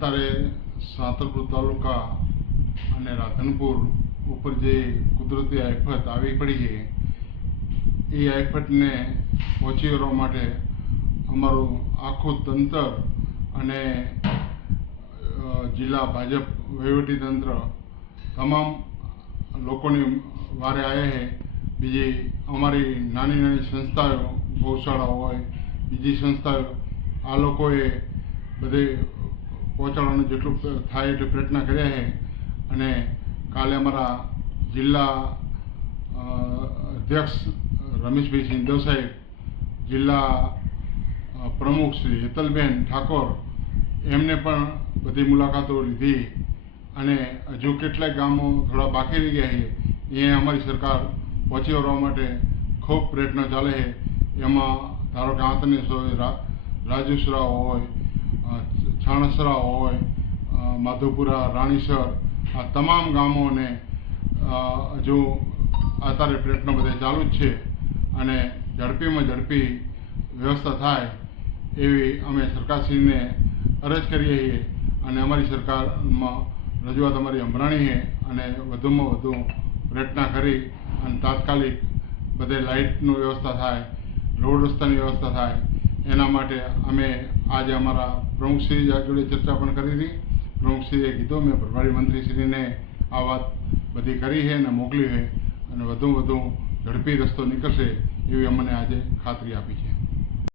અત્યારે સાંતલપુર તાલુકા અને રાધનપુર ઉપર જે કુદરતી આફત આવી પડી છે એ આફતને પહોંચી વળવા માટે અમારું આખું તંત્ર અને જિલ્લા ભાજપ વહીવટીતંત્ર તમામ લોકોની વારે આવ્યા છે. બીજી અમારી નાની નાની સંસ્થાઓ, ગૌશાળાઓ હોય, બીજી સંસ્થાઓ, આ લોકોએ બધે પહોંચાડવાનું જેટલું થાય એટલું પ્રયત્ન કર્યા છે. અને કાલે અમારા જિલ્લા અધ્યક્ષ રમેશભાઈ સિંધવ સાહેબ, જિલ્લા પ્રમુખ શ્રી હેતલબેન ઠાકોર, એમને પણ બધી મુલાકાતો લીધી અને હજુ કેટલાક ગામો થોડા બાકી રહી ગયા છે એ અમારી સરકાર પહોંચી વળવા માટે ખૂબ પ્રયત્નો ચાલે છે. એમાં ધારો કે આંતનેસ હોય, રાજુસરા હોય, છાણસરા હોય, માધવપુરા, રાણીસર, આ તમામ ગામોને હજુ અત્યારે પ્રયત્નો બધે ચાલુ જ છે અને ઝડપીમાં ઝડપી વ્યવસ્થા થાય એવી અમે સરકારશ્રીને અરજ કરીએ છીએ. અને અમારી સરકારમાં રજૂઆત અમારી સંભળાણી છે અને વધુમાં વધુ પ્રયત્ન કરી અને તાત્કાલિક બધે લાઇટની વ્યવસ્થા થાય, રોડ રસ્તાની વ્યવસ્થા થાય, એના માટે અમે આજે અમારા પ્રમુખશ્રી જોડે ચર્ચા પણ કરી હતી. પ્રમુખશ્રીએ કીધું, મેં પ્રભારી મંત્રીશ્રીને આ વાત બધી કરી છે અને મોકલી છે અને વધુ ઝડપી રસ્તો નીકળશે એવી અમને આજે ખાતરી આપી છે.